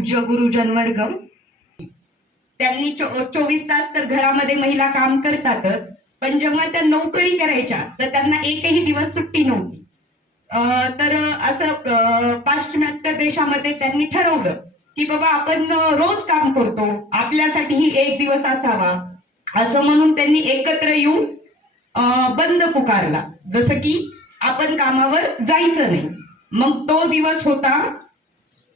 पूज्य गुरुजन वर्ग, त्यांनी 24 तास तर घरामध्ये महिला काम करतातच, पण जेव्हा त्या नोकरी करायच्या तर त्यांना एकही दिवस सुट्टी नव्हती. तर असं पाश्चिमात्य देशामध्ये त्यांनी ठरवलं की बाबा आपण रोज काम करतो, आपल्यासाठीही एक दिवस असावा, असं म्हणून त्यांनी एकत्र येऊन बंद पुकारला, जसं की आपण कामावर जायचं नाही. मग तो दिवस होता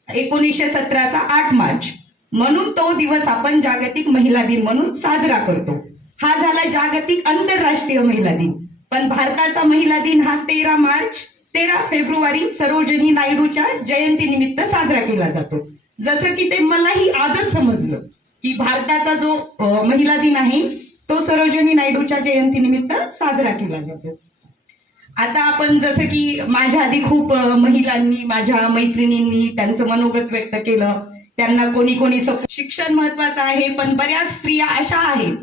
1917चा 8 मार्च. म्हणून तो दिवस आपण जागतिक महिला दिन म्हणून साजरा करतो. हा झाला जागतिक आंतरराष्ट्रीय महिला दिन. पण भारताचा महिला दिन हा 13 फेब्रुवारी सरोजिनी नायडूच्या जयंतीनिमित्त साजरा केला जातो. जसं की ते मलाही आजच समजलं की भारताचा जो महिला दिन आहे तो सरोजिनी नायडूच्या जयंतीनिमित्त साजरा केला जातो. आता आपण जसं की माझ्या आधी खूप महिलांनी, माझ्या मैत्रिणींनी त्यांचं मनोगत व्यक्त केलं. त्यांना कोणी शिक्षण महत्वाचं आहे, पण बऱ्याच स्त्रिया अशा आहेत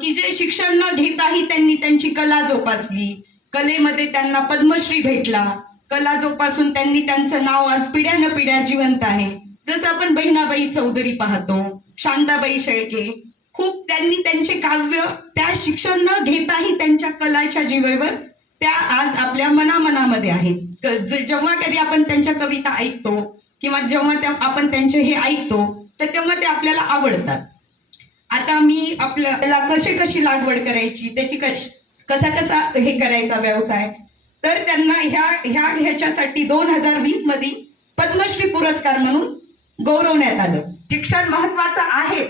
की जे शिक्षण न घेताही त्यांनी त्यांची कला जोपासली. कलेमध्ये त्यांना पद्मश्री भेटला. कला जोपासून त्यांनी त्यांचं नाव आज पिढ्यानपिढ्या जिवंत आहे. जसं आपण बहिणाबाई चौधरी पाहतो, शांताबाई शेळके, खूप त्यांनी त्यांचे काव्य त्या शिक्षण न घेताही त्यांच्या कलाच्या जीवेवर त्या आज आपल्या मनामध्ये आहेत. जेव्हा कधी आपण त्यांच्या कविता ऐकतो किंवा जेव्हा आपण त्यांचे हे ऐकतो तर तेव्हा ते आपल्याला आवडतात. आता मी आपल्याला कशी लागवड करायची, त्याची कसा हे करायचा व्यवसाय, तर त्यांना ह्याच्यासाठी 2020 मध्ये पद्मश्री पुरस्कार म्हणून गौरवण्यात आलं. शिक्षण महत्वाचं आहे,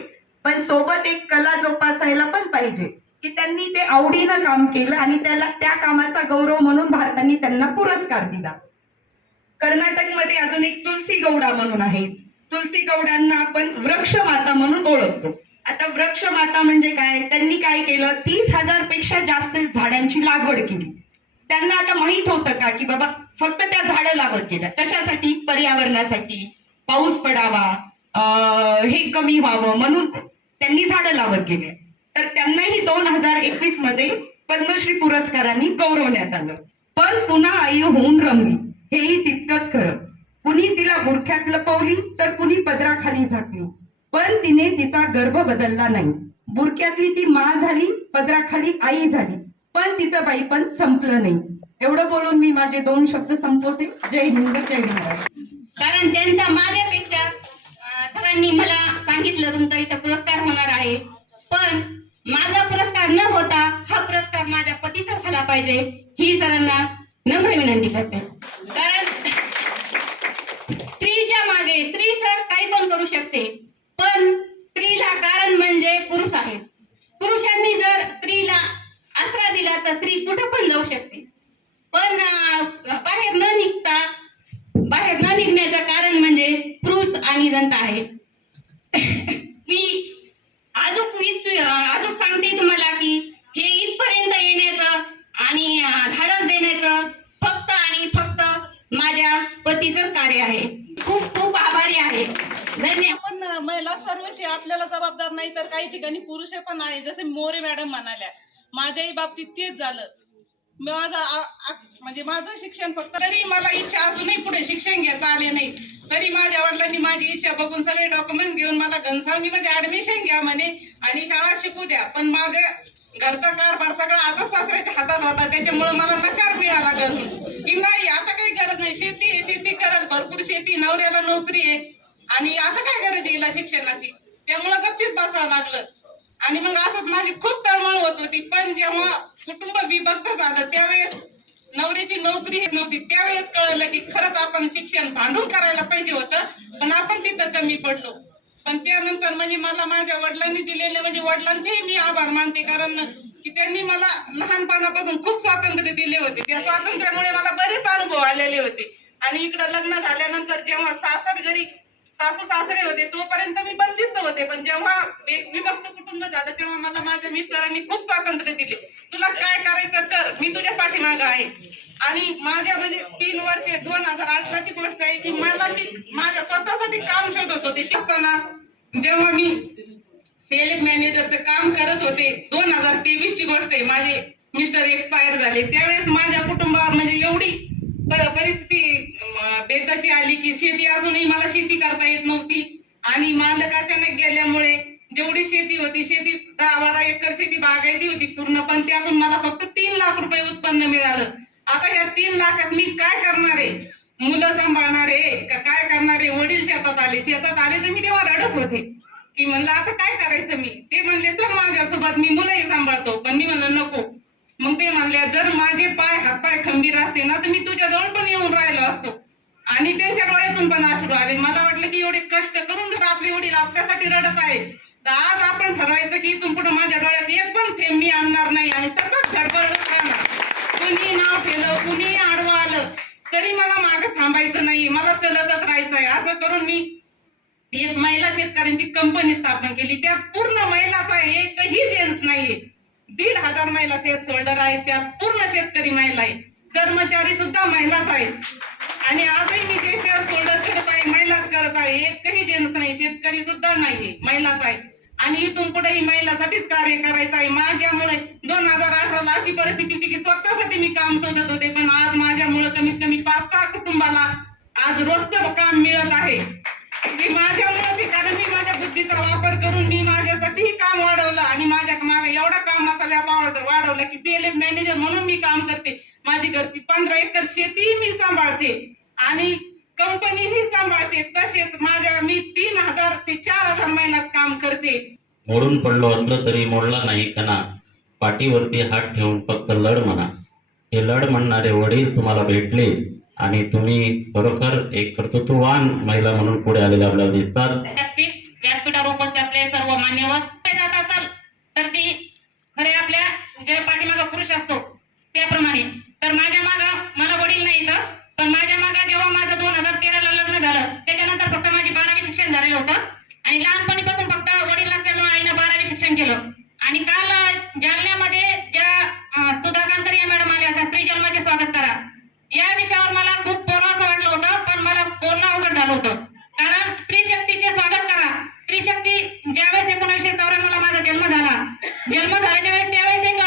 पण सोबत एक कला जोपासायला पण पाहिजे की त्यांनी ते आवडीनं काम केलं आणि त्या कामाचा गौरव म्हणून भारताने त्यांना पुरस्कार दिला. कर्नाटकमध्ये अजून एक तुलसी गौडा म्हणून आहे. तुलसी गौडांना आपण वृक्ष माता म्हणून ओळखतो. आता वृक्ष माता म्हणजे काय, त्यांनी काय केलं, 30,000 पेक्षा जास्त झाडांची लागवड केली. त्यांना आता माहित होतं का की बाबा फक्त त्या झाडं लागवड केल्या कशासाठी, पर्यावरणासाठी, पाऊस पडावा, हे कमी व्हावं म्हणून त्यांनी झाडं लागवड केली. तर त्यांनाही 2021 मध्ये पद्मश्री पुरस्कारांनी गौरवण्यात आलं. पण पुन्हा आई होऊन रमली, हेही तितकंच खरं. कुणी तिला बुरख्यात लपवली तर कुणी पदराखाली झाकली, पण तिने तिचा गर्भ बदलला नाही. बुरख्यातली ती मा झाली, पदराखाली आई झाली, पण तिचं बाईपण संपलं नाही. एवढं बोलून मी माझे 2 शब्द संपवते. जय हिंद, जय महाराष्ट्र. कारण त्यांच्या माझ्यापेक्षा सरांनी मला सांगितलं तुमचा इथं पुरस्कार होणार आहे, पण माझा पुरस्कार न होता हा पुरस्कार माझ्या पतीचा झाला पाहिजे ही सरांना नम्र विनंती करते. कारण स्त्रीच्या मागे स्त्री सर काही पण करू शकते, पण स्त्रीला कारण म्हणजे पुरुष आहे. पुरुषांनी जर स्त्रीला आसरा दिला तर स्त्री कुठे पण जाऊ शकते, पण बाहेर न निघण्याचं कारण म्हणजे पुरुष आणि जनता आहे. मी अजून सांगते तुम्हाला की हे इथपर्यंत येण्याचं आणि धाडस देण्याचं फक्त आणि फक्त माझ्या पतीचंच कार्य आहे. खूप खूप आभारी आहे. धन्यवाद. पण महिला सर्वशी आपल्याला जबाबदार नाही तर काही ठिकाणी पुरुष पण आहे. जसे मोरे मॅडम म्हणाल्या, माझ्याही बाबतीत तेच झालं. माझं शिक्षण फक्त, तरी मला इच्छा असूनही पुढे शिक्षण घेता आले नाही. तरी माझ्या वडिलांनी माझी इच्छा बघून सगळे डॉक्युमेंट घेऊन मला घनसावंगीमध्ये ऍडमिशन घ्या म्हणे आणि शाळा शिकू द्या. पण माझ्या घरचा कारभार सगळा आजच सासऱ्याच्या हातात होता, त्याच्यामुळे मला नकार मिळाला घरून की नाही आता काही गरज नाही, शेती करत, भरपूर शेती, नवऱ्याला नोकरी आहे आणि आता काय गरज येईल शिक्षणाची. त्यामुळे गप्पीत बसावं लागलं. आणि मग असंच माझी खूप तळमळ होत होती. पण जेव्हा कुटुंब विभक्त झालं त्यावेळेस नवऱ्याची नोकरी नव्हती, त्यावेळेस कळलं की खरंच आपण शिक्षण भांडून करायला पाहिजे होतं, पण आपण तिथं कमी पडलो. पण त्यानंतर म्हणजे मला माझ्या वडिलांनी दिलेले म्हणजे वडिलांचेही मी आभार मानते, कारण की त्यांनी मला लहानपणापासून खूप स्वातंत्र्य दिले होते. त्या स्वातंत्र्यामुळे मला बरेच अनुभव आलेले होते. आणि इकडं लग्न झाल्यानंतर जेव्हा सासर घरी सासू सासरे होते तोपर्यंत मी बंदिस्त होते, पण जेव्हा विभक्त कुटुंब झालं तेव्हा मला माझ्या मिस्टरांनी खूप स्वातंत्र्य दिले. तुला काय करायचं कर, मी तुझ्या पाठीमागं आहे. आणि माझ्या म्हणजे 3 वर्षे 2018ची गोष्ट आहे की मी माझ्या स्वतःसाठी काम शोधत होते. शिकताना जेव्हा मी सेल्स मॅनेजरचं काम करत होते, 2023ची गोष्ट आहे, माझे मिस्टर एक्सपायर झाले. त्यावेळेस माझ्या कुटुंबावर म्हणजे एवढी परिस्थिती बेताची आली की शेती अजूनही मला शेती करता येत नव्हती आणि मालक अचानक गेल्यामुळे जेवढी शेती होती, शेती 10-12 एकर शेती बागायती होती पूर्ण, पण त्यातून मला फक्त 3 लाख रुपये उत्पन्न मिळालं. आता या 3 लाखात मी काय करणार आहे? मुलं सांभाळणार आहे का काय करणार आहे? वडील शेतात आले तर मी तेव्हा रडत होते की म्हणलं आता काय करायचं मी. ते म्हणले चल माझ्यासोबत, मी मुलंही सांभाळतो. पण मी म्हणलं नको. मग ते म्हणले जर माझे हातपाय खंबीर असते ना तर मी तुझ्याजवळ पण येऊन राहिलो असतो. आणि त्यांच्या डोळ्यातून पण अश्रू आले. मला वाटलं की एवढे कष्ट करून जर आपले वडील आपल्यासाठी रडत आहे तर आज आपण ठरवायचं की इथून पुढे माझ्या डोळ्यात एक पण थेंब मी आणणार नाही आणि सतत धडपडत राहणार. कुणी नाव ठेवलं, कुणी आडवं आलं तरी मला मागं थांबायचं नाही, मला चलतच राहायचं आहे. असं करून मी एक महिला शेतकऱ्यांची कंपनी स्थापन केली. त्यात पूर्ण महिलाच आहे, एकही जेंट्स नाहीये. 1,500 महिला सेल्स होल्डर आहेत, त्यात पूर्ण शेतकरी महिला आहे. कर्मचारी सुद्धा महिलाच आहेत. आणि आजही मी जे शेअर होल्डर करत आहे महिलाच करत आहे, एकही जेंट्स नाही, शेतकरी सुद्धा नाहीये, महिलाच आहे. आणि इथून पुढेही महिलासाठीच कार्य करायचं आहे. माझ्यामुळे 2018ला अशी परिस्थिती होती की स्वतःसाठी मी काम शोधत होते, पण आज माझ्यामुळे कमीत कमी 5-6 कुटुंबाला आज रोजचं काम मिळत आहे. माझ्यामुळे कारण मी माझ्या बुद्धीचा वापर करून मी माझ्यासाठीही काम वाढवलं आणि माझ्या मागे एवढा कामाचा व्याप वाढवला की CLF मॅनेजर म्हणून मी काम करते. माझी घरची 15 एकर शेती मी सांभाळते आणि कंपनीही सांभाळते. तसेच मी 3,000 ते 4,000 महिन्यात काम करते. मोडून पडलो असलो तरी मोडला नाही कणा, पाठीवरती हात ठेवून फक्त लढ म्हणा. हे लढ म्हणणारे वडील तुम्हाला भेटले आणि तुम्ही खरोखर एक कर्तृत्ववान महिला म्हणून पुढे आलेले आपल्याला दिसतात. व्यासपीठावर उपस्थित असले सर्व मान्यवर जात असाल तर ती खरे आपल्या जे पाठीमागा पुरुष असतो त्याप्रमाणे. तर माझ्या मागा मला वडील नाही तर पण माझ्या मागा जेव्हा माझं 2013ला लग्न झालं त्याच्यानंतर फक्त माझी 12वी शिक्षण झालेलं होतं आणि लहानपणीपासून फक्त वडील नसल्यामुळे आईनं 12वी शिक्षण केलं. आणि काल जालन्यामध्ये ज्या सुधा कांकर या मॅडम आल्या होत्या, स्त्री जन्माचे स्वागत करा या विषयावर मला खूप बोलावंसं वाटलं होतं, पण मला बोलणं अवघड झालं होतं. कारण स्त्री शक्तीचे स्वागत करा. स्त्री शक्ती ज्यावेळेस 1994ला माझा जन्म झाल्याच्या वेळेस त्यावेळेस एक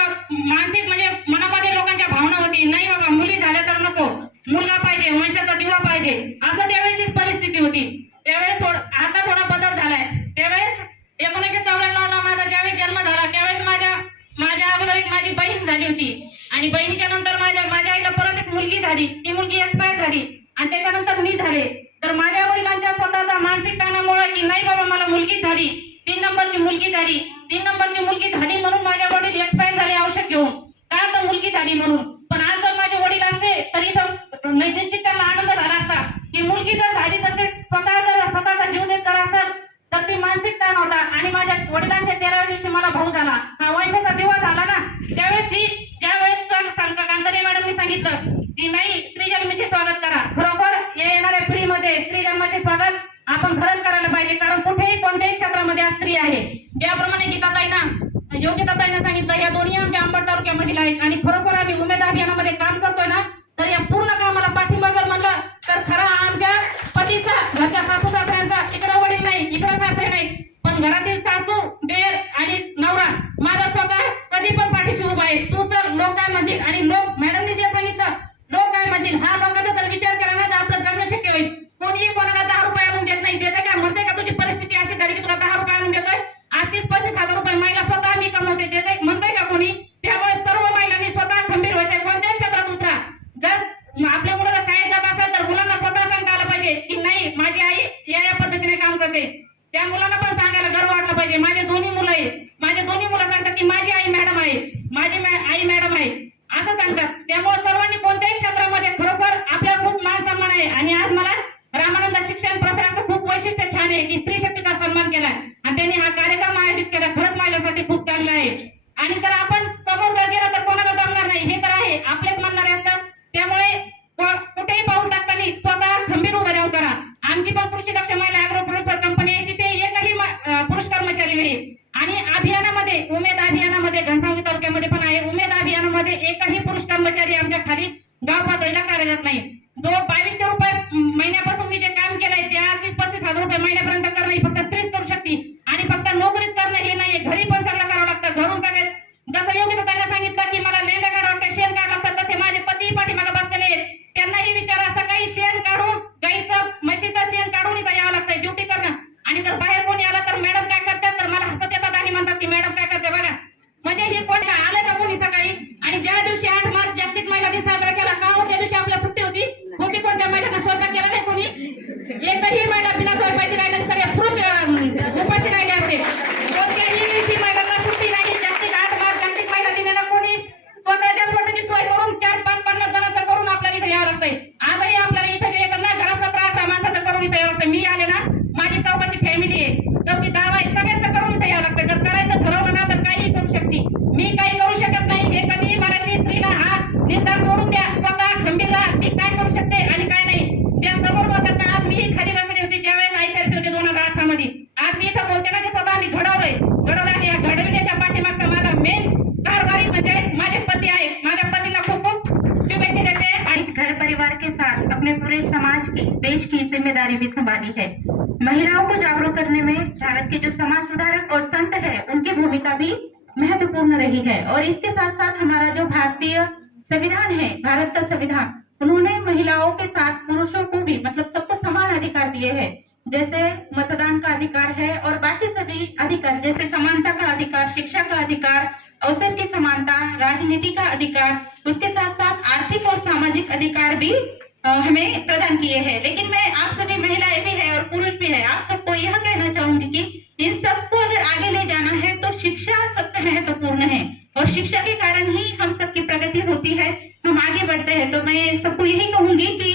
मानसिक म्हणजे मनामध्ये लोकांच्या भावना होती, नाही बाबा मुली झाल्या तर नको, मुलगा पाहिजे, वंशाचा दिवा पाहिजे, असं त्यावेळेसची परिस्थिती होती. त्यावेळेस आता थोडा बदल झालाय. त्यावेळेस 1994ला माझा ज्यावेळेस जन्म झाला त्यावेळेस माझ्या अगोदर एक माझी बहीण झाली होती आणि बहिणीच्या नंतर माझ्या आईला परत एक मुलगी झाली. ती मुलगी एक्सपायर झाली आणि त्याच्यानंतर मी झाले. तर माझ्या वडिलांच्या स्वतःचा मानसिक ताणामुळे की नाही बाबा मला मुलगी झाली, 3 नंबरची मुलगी झाली म्हणून माझ्या वडील एक्सपायर झाले औषध घेऊन, का तर मुलगी झाली म्हणून. पण आज जर माझे वडील असते तरी निश्चित त्यांना आनंद झाला असता की मुलगी जर झाली तर ते स्वतःचा जीव देत जर असेल तर ती मानसिक ताण होता. आणि माझ्या वडिलांच्या 13व्या दिवशी मला भाऊ झाला, हा वंशाचा दिवा झाला ना. त्यावेळेस ज्यावेळेस कांकरे मॅडमनी सांगितलं की नाही स्त्री जन्माचे स्वागत करा, खरोखर येणाऱ्या पिढीमध्ये स्त्री जन्माचे स्वागत आपण खरंच करायला पाहिजे. कारण कोणत्याही क्षेत्रामध्ये स्त्री आहे. ज्याप्रमाणे योगिताताईंना सांगितलं या दोन्ही आमच्या अंबड तालुक्यामधील आहेत आणि खरोखर आम्ही उमेद अभियानामध्ये काम करतोय ना, तर या पूर्ण कामाला पाठिंबा जर म्हणलं तर खरा आमच्या पतीचा घरच्या सासू सासऱ्यांचा, इकडे वडील नाही इकडे सासरे नाही, पण घरातील सासू देर आणि नवरा माझा स्वतः कधी पण पाठीशी उभा आहे. तू तर लोक काय म्हणतील आणि मॅडमनी जे सांगितलं लोक काय म्हणतील, हा लोकांचा जर विचार केला ना तर आपलं जगणं शक्य होईल. कोणीही कोणाला 10 रुपये आणून देत नाही. देते का म्हणते का तुझी परिस्थिती अशी झाली की तुला 10 रुपये आणून देतोय, 38-35 रुपये महिला स्वतः मी कमवते, देते म्हणताय का कोणी? त्यामुळे सर्व महिलांनी स्वतः खंबीर व्हायचंय. कोणत्याही क्षेत्रात उतरा. जर आपल्या मुलाला शाळेत जात असेल तर मुलांना स्वतः सांगता आलं पाहिजे की नाही माझी आई या पद्धतीने काम करते. त्या मुलांना पण सांगायला गर्व वाटलं पाहिजे. माझे दोन्ही मुलं सांगतात की माझी आई मॅडम आहे, आई मॅडम आहे असं सांगतात. त्यामुळे सर्वांनी कोणत्याही क्षेत्रामध्ये खरोखर आपल्याला खूप मान सन्मान आहे. आणि आज मला रामानंद शिक्षण प्रसाराचं खूप वैशिष्ट्य छान आहे की स्त्री शक्तीचा सन्मान केलाय आणि त्यांनी हा कार्यक्रम आयोजित केला. खरंच माझ्यासाठी खूप चांगलं आहे. आणि जर आपण समोर जर गेला तर कोणाला जमणार नाही, हे तर आहे, आपलेच म्हणणारे असतात. त्यामुळे कुठेही पाऊल टाकताना स्वतः खंबीर उभे राहून करा. आमची पण कृषी दक्ष महिला अॅग्रो प्रोड्युसर कंपनी आहे, तिथे एकही पुरुष कर्मचारी नाही. आणि अभियानामध्ये उमेद अभियानामध्ये घनसावंगी तालुक्यामध्ये पण आहे. उमेद अभियानामध्ये एकही पुरुष कर्मचारी आमच्या खाली गाव पातळीला कार्यरत नाही. जो 2200 रुपये महिन्यापासून मी जे काम केलंय ते 38-35 रुपये महिन्यापर्यंत करणं फक्त स्त्रीच करू शकते. आणि फक्त नोकरीच करणं हे नाहीये, घरी पण सगळं करावं लागतं. घरून सगळे जसं योग्य त्यांना सांगितलं की मला लेंडा काढावं लागतं, शेण काढावं लागतं, तसे माझे पती पाठीमागे बसलेले आहेत. त्यांनाही भारत के जो समाज सुधारक और संत है उनकी भूमिका भी महत्वपूर्ण रही है। और इसके साथ साथ हमारा जो भारतीय संविधान है, भारत का संविधान, उन्होंने महिलाओं के साथ पुरुषों को भी मतलब सबको समान अधिकार दिए हैं। जैसे मतदान का अधिकार है और बाकी सभी अधिकार जैसे समानता का अधिकार, शिक्षा का अधिकार, अवसर की समानता, राजनीति का अधिकार, उसके साथ साथ आर्थिक और सामाजिक अधिकार भी हमें प्रदान किए हैं। लेकिन मैं आप सभी महिलाएं भी है और पुरुष भी है, आप सबको यह कहना चाहूंगी कि इन सबको अगर आगे ले जाना है तो शिक्षा सबसे महत्वपूर्ण है और शिक्षा के कारण ही हम सबकी प्रगति होती है, हम आगे बढ़ते हैं। तो मैं सबको यही कहूंगी कि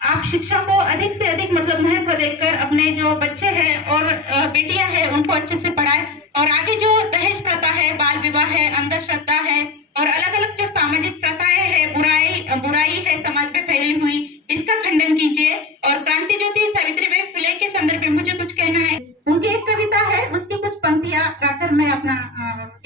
आप शिक्षा को अधिक से अधिक मतलब महत्व देकर अपने जो बच्चे हैं और बेटियां हैं उनको अच्छे से पढ़ाएं और आगे जो दहेज प्रथा है, बाल विवाह है, अंधश्रद्धा है और अलग अलग जो सामाजिक प्रथाएं है, बुराई है समाज में फैली हुई, इसका खंडन कीजिए। और क्रांति ज्योति सावित्रीबाई फुले के संदर्भ में मुझे कुछ कहना है। उनकी एक कविता है, उसकी कुछ पंक्तियां गाकर मैं अपना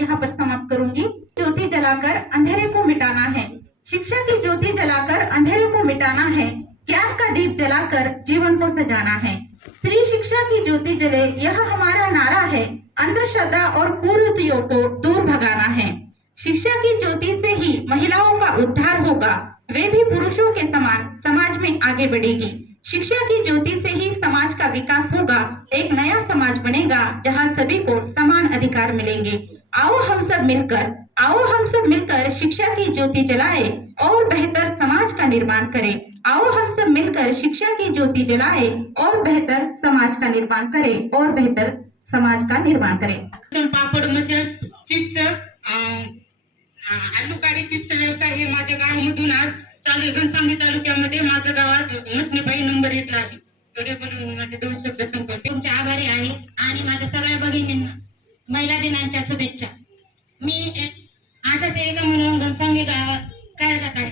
यहाँ पर समाप्त करूंगी। ज्योति जलाकर अंधेरे को मिटाना है, शिक्षा की ज्योति जलाकर अंधेरे को मिटाना है, ज्ञान का दीप जलाकर जीवन को सजाना है। स्त्री शिक्षा की ज्योति जले यह हमारा नारा है, अंधश्रद्धा और कुरीतियों को दूर भगाना है। शिक्षा की ज्योति से ही महिलाओं का उद्धार होगा, वे भी पुरुषों के समान समाज में आगे बढ़ेगी। शिक्षा की ज्योति से ही समाज का विकास होगा, एक नया समाज बनेगा जहां सभी को समान अधिकार मिलेंगे। आओ हम सब मिलकर शिक्षा की ज्योति जलाए और बेहतर समाज का निर्माण करें। आओ हम सब मिलकर शिक्षा की ज्योति जलाए और बेहतर समाज का निर्माण करें और बेहतर समाज का निर्माण करें। पापड, मशल, चिप्स, आलू काडी चिप्स व्यवसाय हे माझ्या गावामधून आज चालू आहे। घनसावंगी तालुक्यामध्ये माझं गाव आज मशनीबाई नंबर 1 ला आहे। एवढे बोलून माझे 2 शब्द संपवते. तुमचे आभारी आहे आणि माझ्या सगळ्या भगिनींना महिला दिनाच्या शुभेच्छा. मी एक आशा सेविका म्हणून घनसावंगी गावात कार्यरत आहे.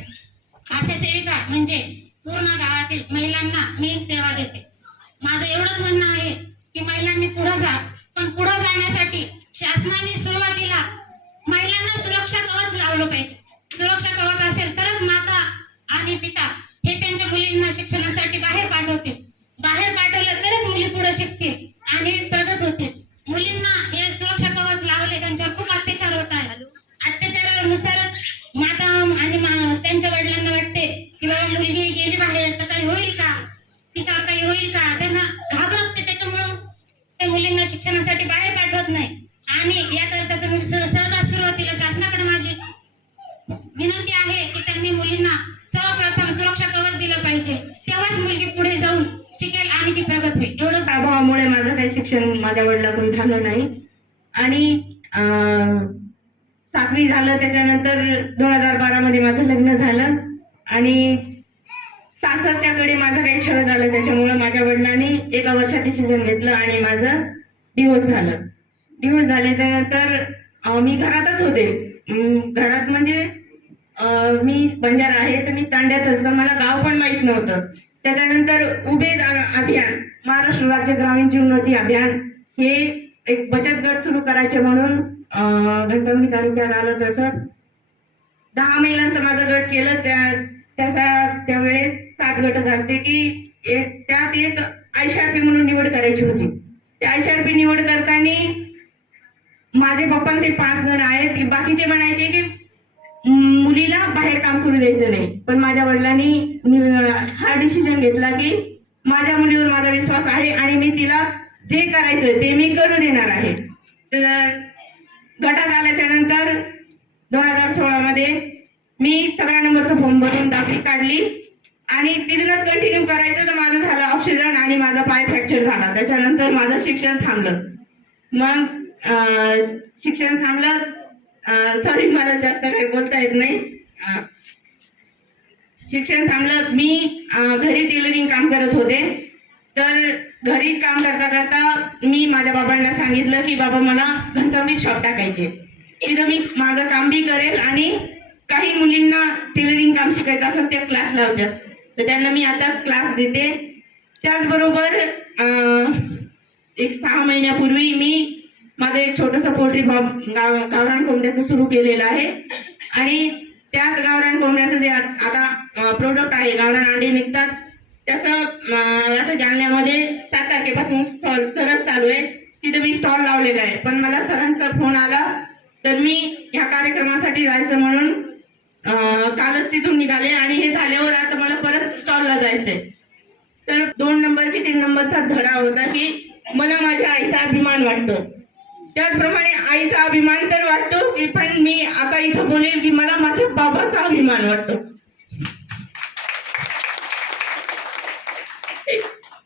आशा सेविका म्हणजे पूर्ण गावातील महिलांना मी सेवा देते. माझं एवढंच म्हणणं आहे की महिलांनी पुढे जा, पण पुढे जाण्यासाठी शासनाने सुरुवातीला महिलांना सुरक्षा कवच लावलं पाहिजे. सुरक्षा कवच असेल तरच माता आणि पिता हे त्यांच्या मुलींना शिक्षणासाठी बाहेर पाठवतील. बाहेर पाठवलं तरच मुली पुढे शिकतील आणि प्रगत होतील. मुलींना हे सुरक्षा कवच लावले, त्यांच्यावर खूप अत्याचार होत आहे. अत्याचारानुसारच माता आणि त्यांच्या वडिलांना वाटते की बाबा मुलगी गेली बाहेर तर काही होईल का, तिच्यावर काही होईल का, त्यांना घाबरते. त्याच्यामुळं त्या मुलींना शिक्षणासाठी बाहेर पाठवत नाही. आणि याकरता तुम्ही सर्वात सुरुवातीला शासनाकडे माझी विनंती आहे की त्यांनी मुलींना सर्वप्रथम सुरक्षा कवच दिलं पाहिजे, तेव्हाच मुलगी पुढे जाऊन शिकेल आणि ती प्रगत होईल. एवढं अभावामुळे माझं काही शिक्षण माझ्या वडिलांकडून झालं नाही आणि 7वी झालं. त्याच्यानंतर 2012 मध्ये माझं लग्न झालं आणि सासरच्याकडे माझं काही छळ झालं, त्याच्यामुळे माझ्या वडिलांनी 1 वर्षात डिसिजन घेतलं आणि माझं डिवोर्स झालं. डिवोर्स झाल्याच्या नंतर मी घरातच होते. घरात म्हणजे मी बंजारा आहे तर मी तांड्यातच, तर मला गाव पण माहित नव्हतं. त्याच्यानंतर उभेद अभियान, महाराष्ट्र राज्य ग्रामीण जीवनोन्नती अभियान हे एक बचत गट सुरू करायचे म्हणून घनसावंगी तालुक्यात आलं. तसंच 10 महिलांचं माझं गट केलं. त्यावेळेस 7 गट झाले की त्यात एक ICRP म्हणून निवड करायची होती. त्या ICRP निवड करताना माझे पप्पा ते 5 जण आहेत की बाकीचे म्हणायचे की मुलीला बाहेर काम करू द्यायचं नाही, पण माझ्या वडिलांनी हा डिसिजन घेतला की माझ्या मुलीवर माझा विश्वास आहे आणि मी तिला जे करायचं ते मी करू देणार आहे. तर गटात आल्याच्या नंतर 2016 मध्ये मी 17 नंबरचा फॉर्म भरून दाखली काढली आणि तिथूनच कंटिन्यू करायचं. तर माझं झालं ऑक्सिजन आणि माझा पाय फ्रॅक्चर झाला. त्याच्यानंतर माझं शिक्षण थांबलं. मग शिक्षण थांबलं. सॉरी, मला जास्त काही बोलता येत नाही. शिक्षण थांबलं. मी घरी टेलरिंग काम करत होते. तर घरी काम करता करता मी माझ्या बाबांना सांगितलं की बाबा मला घनसावंगीत शॉप टाकायचे, तिथं मी माझं काम बी करेल आणि काही मुलींना टेलरिंग काम शिकायचं असेल ते क्लास लावतात, तर त्यांना मी आता क्लास देते. त्याचबरोबर एक 6 महिन्यापूर्वी मी माझं एक छोटंसं पोल्ट्री फार्म गावरान कोंबड्याचं सुरू केलेलं आहे आणि त्याच गावरान कोंबड्याचं जे आता प्रोडक्ट आहे, गावरान अंडे निघतात, त्याचं आता जालन्यामध्ये 7 तारखेपासून स्टॉल सरस चालू आहे. तिथे मी स्टॉल लावलेला आहे, पण मला सरांचा फोन आला तर मी ह्या कार्यक्रमासाठी जायचं म्हणून कालच तिथून निघाले आणि हे झाल्यावर आता मला परत स्टॉलला जायचंय. तर 2 नंबर की 3 नंबरचा धडा होता की मला माझ्या आईचा अभिमान वाटतो. त्याचप्रमाणे आईचा अभिमान तर वाटतो की पण मी आता इथं बोलेल की मला माझ्या बाबाचा अभिमान वाटतो.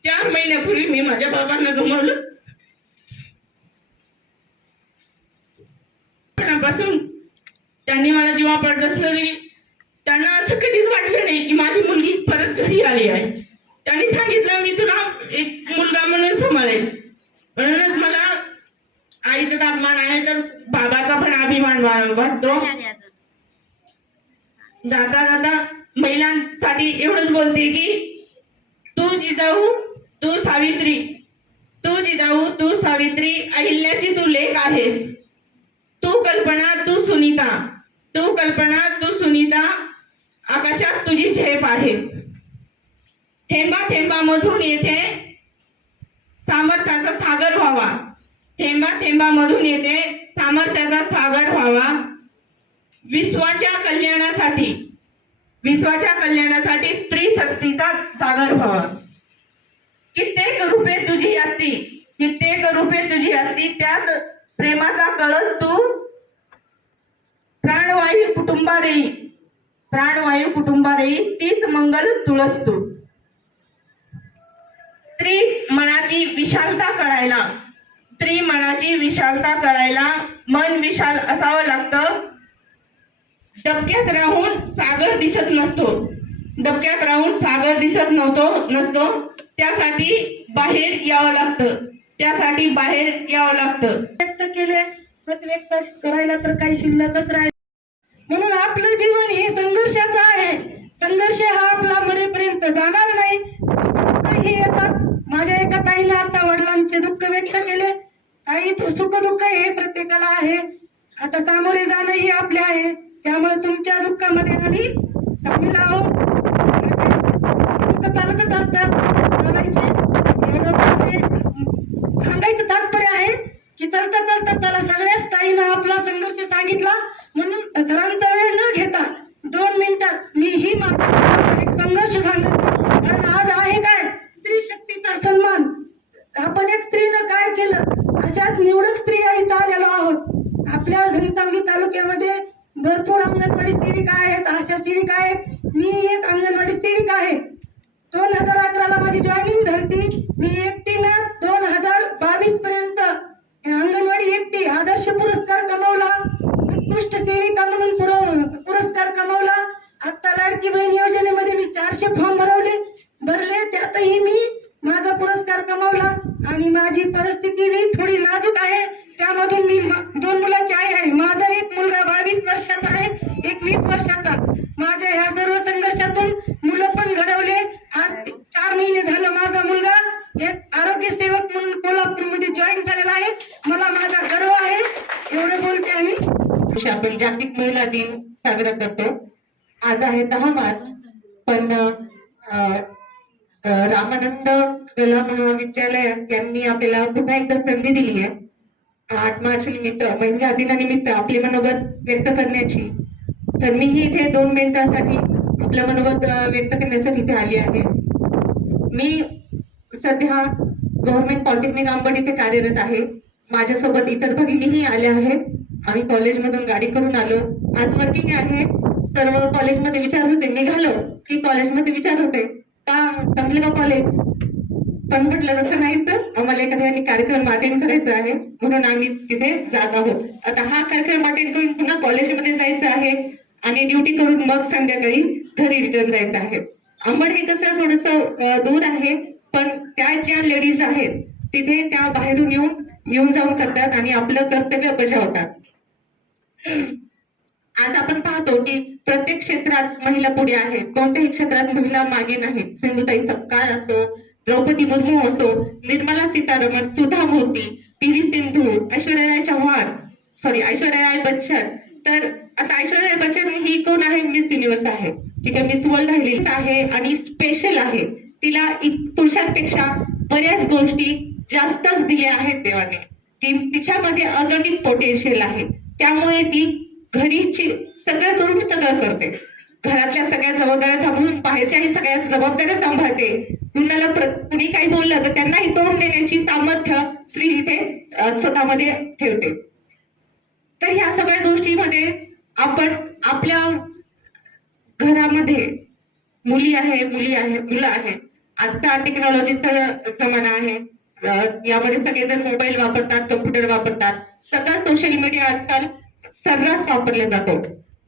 4 महिन्यापूर्वी मी माझ्या बाबांना गमावलं. पासून त्यांनी मला जीवापाड असलं की त्यांना असं कधीच वाटलं नाही की माझी मुलगी परत घरी आली आहे. त्यांनी सांगितलं मी तुला एक मुलगा म्हणून सांभाळेल. म्हणूनच मला आईचा अभिमान आहे तर बाबाचा पण अभिमान वाटतो. जाता जाता महिलांसाठी एवढंच बोलते की तू जिजाऊ तू सावित्री, तू जिजाऊ तू सावित्री, अहिल्याची तू लेक आहेस. तू कल्पना तू सुनीता, तू कल्पना तू सुनीता, आकाशात तुझी झेप आहे. थेंबा थेंबामधून येथे सामर्थ्याचा सागर व्हावा. थेंबा थेंबामधून येथे सामर्थ्याचा सागर व्हावा. विश्वाच्या कल्याणासाठी स्त्री शक्तीचा जागर व्हावा. कित्येक रूपे तुझी असती, त्यात प्रेमाचा कळस तू प्राणवायू कुटुंबा देई, तीच मंगल तुळस तू. स्त्री मनाची विशालता कळायला मन विशाल असावं लागतं. डबक्यात राहून सागर दिसत नसतो. त्यासाठी बाहेर यावं लागतं. व्यक्त केले, मत व्यक्त करायला तर काही शिल्लकच राहील. म्हणून आपलं जीवन हे संघर्षाचं आहे. संघर्ष हा आपला मरेपर्यंत जाणार नाही. दुःखही येतात. माझ्या एका ताईने आता वडिलांचे दुःख व्यक्त केले. काही सुख दुःख हे प्रत्येकाला आहे. आता सामोरे जाणं हे आपले आहे. त्यामुळे तुमच्या दुःखामध्ये आम्ही सामील आहोत. दुःख चालतच असतात, चालायचे. सांगायचं तात्पर्य आहे की चालता चालता चला. सगळ्याच ताईनं आपला संघर्ष सांगितला. म्हणून सरांचा वेळ न घेता 2 मिनिटात मी ही माझा एक संघर्ष सांगते. कारण आज आहे काय स्त्री शक्तीचा सन्मान. आपण एक स्त्रीनं काय केलं, अशाच निवडक स्त्रिया इथं आलेलो आहोत. आपल्या घनसावंगी तालुक्यामध्ये भरपूर अंगणवाडी सेविका आहेत, आशा सेविका आहेत. मी एक अंगणवाडी सेविका आहे. 2018ला माझी जॉईनिंग झाली. मी एकटीनं 2022 पर्यंत अंगणवाडी एकटी आदर्श पुरस्कार कमावला. उत्कृष्ट सेविका म्हणून पुरस्कार कमावला. आता लाडकी बहीण योजनेमध्ये मी 400 फॉर्म भरले. त्यातही मी माझा पुरस्कार कमावला. आणि माझी परिस्थिती बी थोडी नाजूक आहे. त्यामधून मी 2 मुलाची आई आहे. माझा एक मुलगा 22 वर्षाचा आहे, एक 20 वर्षाचा. माझ्या ह्या सर्व संघर्षातून मुलं पण घडवले. आज 4 महिने झालं माझा मुलगा एक आरोग्य सेवक म्हणून कोल्हापूरमध्ये जॉईन झालेला आहे. मला माझा गर्व आहे. एवढं बोलते. आणि आपण जागतिक महिला दिन साजरा करतो. आज आहे 10 मार्च. पण रामानंद कला महाविद्यालय यांनी आपल्याला पुन्हा एकदा संधी दिली आहे 8 मार्च निमित्त, महिला दिनानिमित्त आपले मनोगत व्यक्त करण्याची. तर मीही इथे 2 मिनिटांसाठी आपलं मनोगत व्यक्त करण्यासाठी इथे आली आहे. मी सध्या गव्हर्नमेंट पॉलिटेक्निक अंबड इथे कार्यरत आहे. माझ्यासोबत इतर भगिनीही आल्या आहेत. आम्ही कॉलेजमधून गाडी करून आलो. आज वर्किंग आहे. सर्व कॉलेजमध्ये विचार होते, निघालो की कॉलेजमध्ये विचार होते का संपले का कॉलेज. पण म्हटलं तसं नाही सर, आम्हाला एखाद्या कार्यक्रम अटेंड करायचा आहे म्हणून आम्ही तिथे जात आहोत. आता हा कार्यक्रम अटेंड करून पुन्हा कॉलेजमध्ये जायचं आहे आणि ड्युटी करून मग संध्याकाळी घरी रिटर्न जायचं आहे. अंबड हे कसं थोडंसं दूर आहे, पण त्या ज्या लेडीज आहेत तिथे त्या बाहेरून येऊन जाऊन करतात आणि आपलं कर्तव्य बजावतात. आज आपण पाहतो की प्रत्येक क्षेत्रात महिला पुढे आहेत. कोणत्याही क्षेत्रात महिला मागे नाहीत. सिंधुताई सपकाळ असो, द्रौपदी मुर्मू असो, निर्मला सीतारमण, सुधा मूर्ती, पी.व्ही. सिंधू, ऐश्वर्या राय बच्चन. तर आता ऐश्वर्या राय बच्चन ही कोण आहे? मिस युनिव्हर्स आहे. ठीक आहे, मिस वर्ल्ड राहिलेली आहे आणि स्पेशल आहे. तिला पुरुषांपेक्षा बऱ्याच गोष्टी जास्तच दिले आहेत देवाने. तिच्यामध्ये अगणित पोटेन्शियल आहे. त्यामुळे ती घरीची सगळं करून सगळं करते. घरातल्या सगळ्या जबाबदाऱ्या सांभाळून बाहेरच्याही सगळ्या जबाबदाऱ्या सांभाळते. कुणाला कुणी काही बोललं तर त्यांनाही तोंड देण्याची सामर्थ्य स्त्री इथे स्वतःमध्ये ठेवते. तर ह्या सगळ्या गोष्टीमध्ये आपण आपल्या घरामध्ये मुलं आहे. आजचा टेक्नॉलॉजीचा जमाना आहे. यामध्ये सगळेजण मोबाईल वापरतात, कम्प्युटर वापरतात, सगळा सोशल मीडिया आजकाल सर्रास वापरला जातो.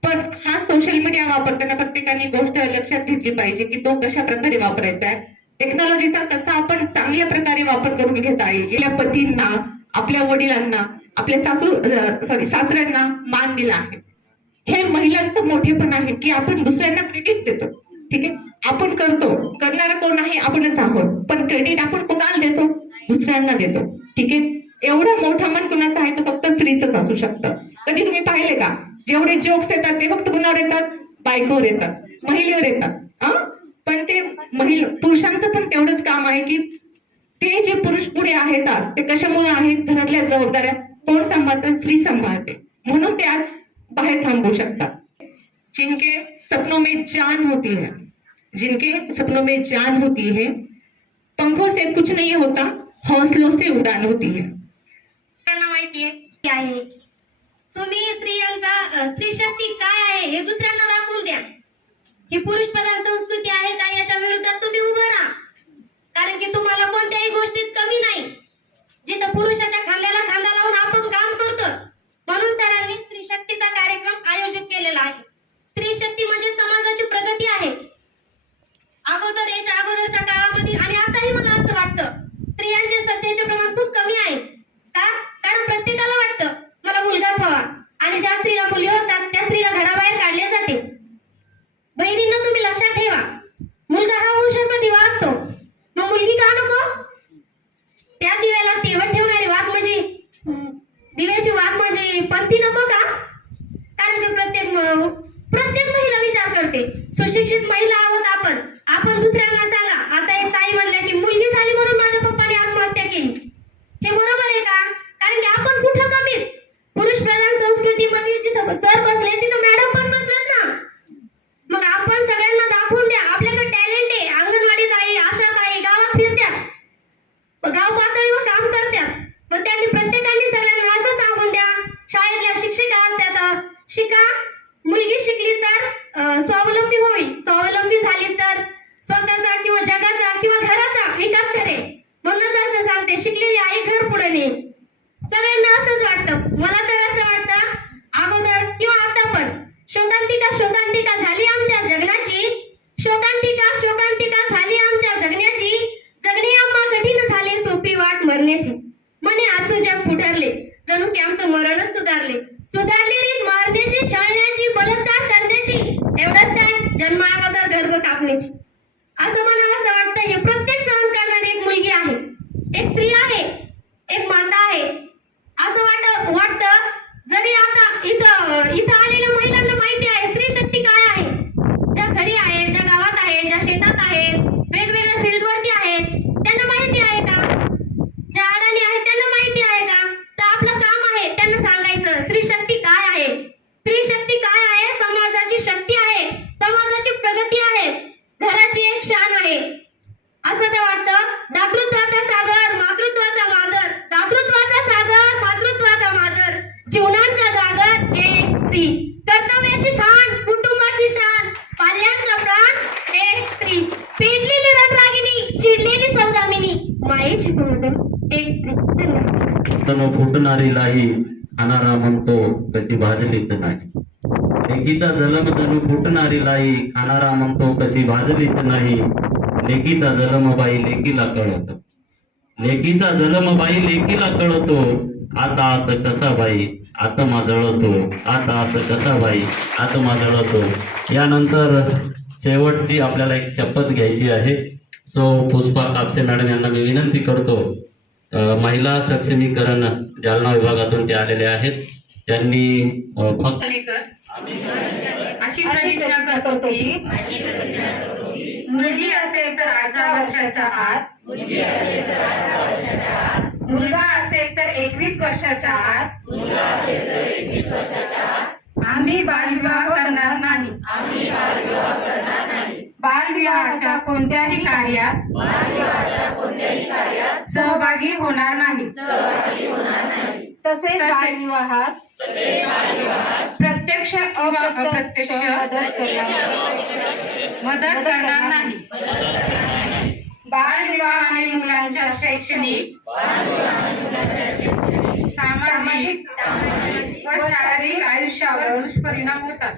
पण हा सोशल मीडिया वापरताना प्रत्येकाने गोष्ट लक्षात घेतली पाहिजे की तो कशा प्रकारे वापरायचा आहे. टेक्नॉलॉजीचा कसा आपण चांगल्या प्रकारे वापर करून घेता येईल. आपल्या पतींना, आपल्या वडिलांना, आपल्या सासऱ्यांना मान दिला आहे. हे महिलांचं मोठेपण आहे की आपण दुसऱ्यांना क्रेडिट देतो. ठीक आहे, आपण करतो, करणारा कोण आहे आपणच आहोत, पण क्रेडिट आपण कोणाला देतो? दुसऱ्यांना देतो. ठीक आहे, एवढं मोठं मन कुणाचं आहे तर फक्त स्त्रीच असू शकतं. कधी तुम्ही पाहिले का जेवढे जोक्स येतात ते फक्त कुणावर येतात? बायकोवर येतात, महिलेवर येतात. पण ते पुरुषांचं पण तेवढंच काम आहे की ते जे पुरुष पुढे आहेत आज ते कशामुळे आहेत? घरातल्या जबाबदाऱ्या कोण सांभाळतं? स्त्री सांभाळते. म्हणून ते आज बाहेर थांबू शकतात. जिनके सपनों में जान होती है, जिनके सपनों में जान होती है, पंखों से कुछ नहीं होता, हौसलों से उड़ान होती है. त्यांना माहितीये काय आहे. तुम्ही स्त्रियांचा स्त्री शक्ती काय आहे हे दुसऱ्यांना दाखवून द्या. ही पुरुष प्रधान संस्कृती आहे का याच्या विरोधात तुम्ही उभं राहा. कारण की तुम्हाला कोणत्याही गोष्टीत कमी नाही. जिथं पुरुषाच्या खांद्याला खांदा लावून आपण काम करतो. म्हणून सरांनी स्त्री शक्तीचा कार्यक्रम आयोजित केलेला आहे. स्त्री शक्ती म्हणजे समाजाची प्रगती आहे. याच्या अगोदरच्या काळामध्ये आणि आताही मला असं वाटतं स्त्रियांचे सध्याचे प्रमाण खूप कमी आहे. का? कारण प्रत्येकाला वाटतं मला मुलगाच हवा आणि ज्या स्त्रीला मुली होतात त्या स्त्रीला घराबाहेर काढले जाते. बहिणींना तुम्ही लक्षात ठेवा, मुलगा हा वंशाचा दिवा असतो, मग मुलगी का नको? त्या दिव्याला तेवत ठेवणारी वात म्हणजे दिव्याची वात म्हणजे पंथी नको का? कारण की प्रत्येक महिला विचार करते. सुशिक्षित महिला आहोत आपण दुसऱ्यांना सांगा. आता एक ताई म्हणल्या की मुलगी झाली म्हणून माझ्या पप्पाने आत्महत्या केली. हे बरोबर आहे का? कारण की आपण कुठं कमीत? पुरुष प्रधान संस्कृतीमध्ये जिथं सर बसले तिथं मॅडम पण बसलेत ना. मग आपण सगळ्यांना दाखवून द्या आपल्याकडे टॅलेंट आहे. अंगणवाडीत आहे, आशात आहे, गावात फिरत्यात, गाव पातळीवर काम करतात. पण त्यांनी प्रत्येकाने सगळ्यांना असं सांगून द्या, शाळेतल्या शिक्षिका असतात, शिका, मुलगी शिकली तर स्वावलंबी होईल, स्वावलंबी झाली तर स्वतःचा किंवा जगाचा किंवा घराचा विकास करेल. म्हणूनच असं सांगते, शिकलेली आई घर पुढे नेईल. सगळ्यांना असंच वाटतं. मला तर असं वाटतं अगोदर किंवा आता पण शोकांतिका झाली आमच्या जगण्याची, शोकांतिका झाली आमच्या जगण्याची, जगणे आम्हा कठीण झाले सोपी वाट मरण्याची. म्हणे आजचं जग फुटरले, जणू की आमचं मरणच सुधारले रीत मारण्याची, छळण्याची, बलात्कार करण्याची, एवढंच काय जन्म अगोदर गर्भ कापण्याची. असं मला असं वाटतं हे प्रत्येक सहन करणारी एक मुलगी आहे, एक स्त्री आहे, एक माता आहे. असं वाटतं जरी आता इथं आलेल्या महिलांना माहिती आहे स्त्री शक्ती काय आहे. ज्या घरी आहेत, ज्या गावात आहेत, ज्या शेतात आहेत, वेगवेगळ्या फील्डवरती आहेत, त्यांना माहिती आहे का? ज्या अडाणी आहेत त्यांना माहिती आहे का? तर आपलं काम आहे त्यांना सांगायचं स्त्री शक्ती काय आहे. स्त्री शक्ती काय आहे? समाजाची शक्ती आहे, समाजाची प्रगती आहे, घराची एक शान आहे. असं ते वाटतं. दातृत्वाचा सागर, मातृत्वाचा माजर, दातृत्वाचा सागर, मातृत्वाचा माजर, जीवनाचा जागर एक स्त्री, कर्तव्याची खाण, कुटुंबाची शान, पाल्यांचा प्राण एक स्त्री, पेटलेली रंगरागिनी, चिडलेली सौदामिनी, मायेची कुमुद एक स्त्री. धन्यवाद. फुटणारीलाही खाणारा म्हणतो कशी भाजलीच नाही. लेकीचा जलम जणू फुटणारीलाही खाणारा म्हणतो कशी भाजलीच नाही. लेकीचा जलम बाई लेकीला कळत, लेकीचा जलम बाई लेकीला कळतो. आता आत कसा बाई आत्मा जळतो, आता आत कसा बाई आत्मा जळतो. यानंतर शेवटची आपल्याला एक शपथ घ्यायची आहे. सो पुष्पा कापसे मॅडम यांना मी विनंती करतो. महिला सक्षमीकरण जालना विभागातून ते आलेले आहेत. त्यांनी फक्त अशी प्रतिज्ञा करतो की मुलगी असेल तर 18 वर्षाच्या आत, मुलगा असेल तर 21 वर्षाच्या आत, आम्ही बालविवाह करणार नाही. बालविवाहाच्या कोणत्याही कार्यात सहभागी होणार नाही. तसेच बालविवाहास प्रत्यक्ष व अप्रत्यक्ष मदत करणार नाही. बालविवाहाने मुलांच्या शैक्षणिक, सामाजिक व शारीरिक आयुष्यावर दुष्परिणाम होतात.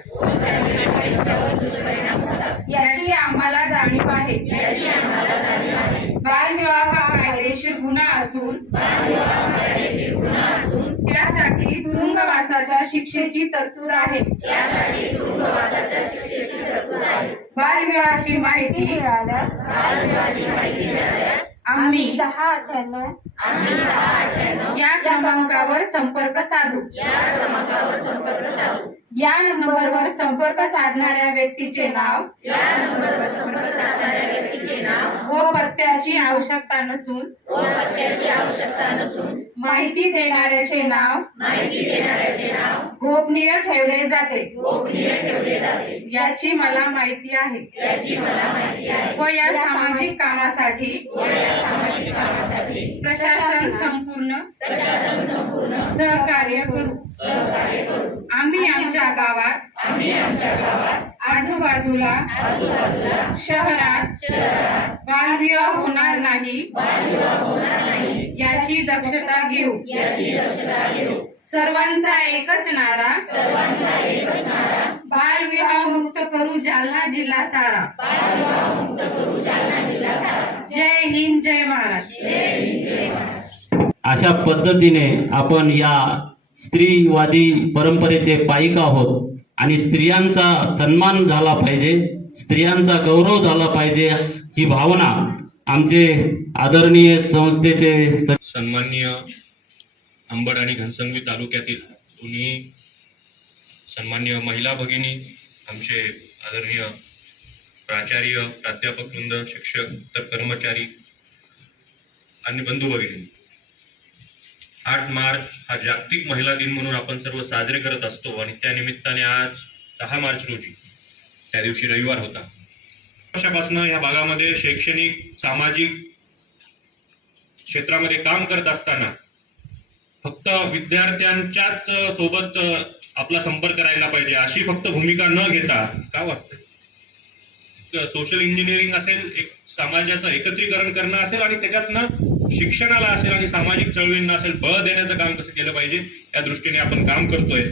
याची आम्हाला जाणीव आहे. बालविवाह हा कायदेशीर गुन्हा असून त्यासाठी तुरुंगवासाच्या शिक्षेची तरतूद आहे. बालविवाहाची माहिती मिळाल्यास आम्ही 1098 या क्रमांकावर संपर्क साधू. या नंबरवर संपर्क साधणाऱ्या व्यक्तीचे नाव व पत्त्याची आवश्यकता नसून माहिती देणाऱ्याचे नाव गोपनीय ठेवले जाते. याची मला माहिती आहे व या सामाजिक कामासाठी प्रशासन संपूर्ण सहकार्य करू. आम्ही आमच्या गावात आजूबाजूला शहरात बालविवाह होणार नाही याची दक्षता घेऊ. सर्वांचा एकच नारा, बालविवाह मुक्त करू जालना जिल्हा सारा. जय हिंद, जय महाराष्ट्र. अशा पद्धतीने आपण या स्त्रीवादी परंपरेचे पायिक आहोत आणि स्त्रियांचा सन्मान झाला पाहिजे, स्त्रियांचा गौरव झाला पाहिजे ही भावना आमचे आदरणीय संस्थेचे सन्माननीय अंबड आणि घनसंगवी तालुक्यातील दोन्ही सन्माननीय महिला भगिनी, आमचे आदरणीय प्राचार्य, प्राध्यापक वृंद, शिक्षक, इतर कर्मचारी आणि बंधू भगिनी, 8 मार्च हा जागतिक महिला दिन म्हणून आपण सर्व साजरे करत असतो आणि त्या निमित्ताने आज 10 मार्च रोजी, त्या दिवशी रविवार होता, वर्षापासून या भागामध्ये शैक्षणिक, सामाजिक क्षेत्रामध्ये काम करत असताना फक्त विद्यार्थ्यांच्याच सोबत आपला संपर्क राहिला पाहिजे अशी फक्त भूमिका न घेता, का वाटतं सोशल इंजिनिअरिंग असेल, एक समाजाचं एकत्रीकरण करणं असेल आणि त्याच्यातनं शिक्षणाला असेल आणि सामाजिक चळवळींना असेल बळ देण्याचं काम कसं केलं पाहिजे या दृष्टीने आपण काम करतोय.